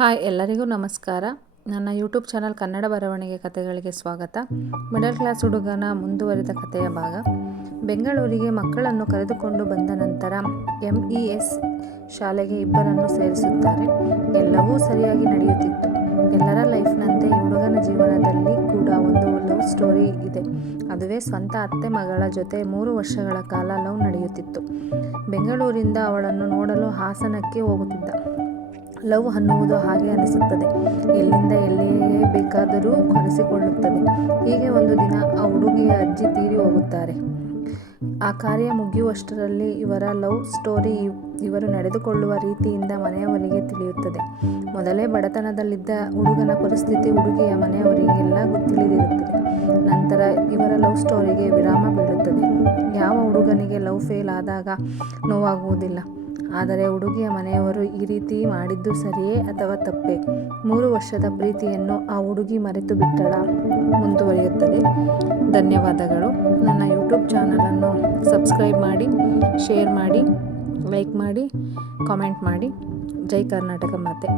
Hi ಎಲ್ಲರಿಗೂ ನಮಸ್ಕಾರ. ನನ್ನ ಯೂಟ್ಯೂಬ್ ಚಾನಲ್ ಕನ್ನಡ ಬರವಣಿಗೆ ಕಥೆಗಳಿಗೆ ಸ್ವಾಗತ. ಮಿಡಲ್ ಕ್ಲಾಸ್ ಹುಡುಗನ ಮುಂದುವರಿದ ಕಥೆಯ ಭಾಗ. ಬೆಂಗಳೂರಿಗೆ ಮಕ್ಕಳನ್ನು ಕರೆದುಕೊಂಡು ಬಂದ ನಂತರ MES ಶಾಲೆಗೆ ಇಬ್ಬರನ್ನು ಸೇರಿಸುತ್ತಾರೆ. ಎಲ್ಲವೂ ಸರಿಯಾಗಿ ನಡೆಯುತ್ತಿತ್ತು. ಎಲ್ಲರ ಲೈಫ್ನಂತೆ ಈ ಹುಡುಗನ ಜೀವನದಲ್ಲಿ ಕೂಡ ಒಂದು ಲವ್ ಸ್ಟೋರಿ ಇದೆ. ಅದುವೇ ಸ್ವಂತ ಅತ್ತೆ ಮಗಳ ಜೊತೆ 3 ವರ್ಷಗಳ ಕಾಲ ಲವ್ ನಡೆಯುತ್ತಿತ್ತು. ಬೆಂಗಳೂರಿಂದ ಅವಳನ್ನು ನೋಡಲು ಹಾಸನಕ್ಕೆ ಹೋಗುತ್ತಿದ್ದ. ಲವ್ ಅನ್ನುವುದು ಹಾಗೆ ಅನಿಸುತ್ತದೆ, ಎಲ್ಲಿಂದ ಎಲ್ಲಿಯೇ ಬೇಕಾದರೂ ಕರೆಸಿಕೊಳ್ಳುತ್ತದೆ. ಹೀಗೆ ಒಂದು ದಿನ ಆ ಹುಡುಗಿಯ ಅಜ್ಜಿ ತೀರಿ ಹೋಗುತ್ತಾರೆ. ಆ ಕಾರ್ಯ ಮುಗಿಯುವಷ್ಟರಲ್ಲಿ ಇವರ ಲವ್ ಸ್ಟೋರಿ, ಇವರು ನಡೆದುಕೊಳ್ಳುವ ರೀತಿಯಿಂದ ಮನೆಯವರಿಗೆ ತಿಳಿಯುತ್ತದೆ. ಮೊದಲೇ ಬಡತನದಲ್ಲಿದ್ದ ಹುಡುಗನ ಪರಿಸ್ಥಿತಿ ಹುಡುಗಿಯ ಮನೆಯವರಿಗೆಲ್ಲ ತಿಳಿದಿರುತ್ತದೆ. ನಂತರ ಇವರ ಲವ್ ಸ್ಟೋರಿಗೆ ವಿರಾಮ ಬೀಳುತ್ತದೆ. ಯಾವ ಹುಡುಗನಿಗೆ ಲವ್ ಫೇಲ್ ಆದಾಗ ನೋವಾಗುವುದಿಲ್ಲ? ಆದರೆ ಹುಡುಗಿಯ ಮನೆಯವರು ಈ ರೀತಿ ಮಾಡಿದ್ದು ಸರಿಯೇ ಅಥವಾ ತಪ್ಪೇ? 3 ವರ್ಷದ ಪ್ರೀತಿಯನ್ನು ಆ ಹುಡುಗಿ ಮರೆತು ಬಿಟ್ಟಳ? ಮುಂದುವರಿಯುತ್ತದೆ. ಧನ್ಯವಾದಗಳು. ನನ್ನ ಯೂಟ್ಯೂಬ್ ಚಾನಲನ್ನು ಸಬ್ಸ್ಕ್ರೈಬ್ ಮಾಡಿ, ಶೇರ್ ಮಾಡಿ, ಲೈಕ್ ಮಾಡಿ, ಕಾಮೆಂಟ್ ಮಾಡಿ. ಜೈ ಕರ್ನಾಟಕ ಮಾತೆ.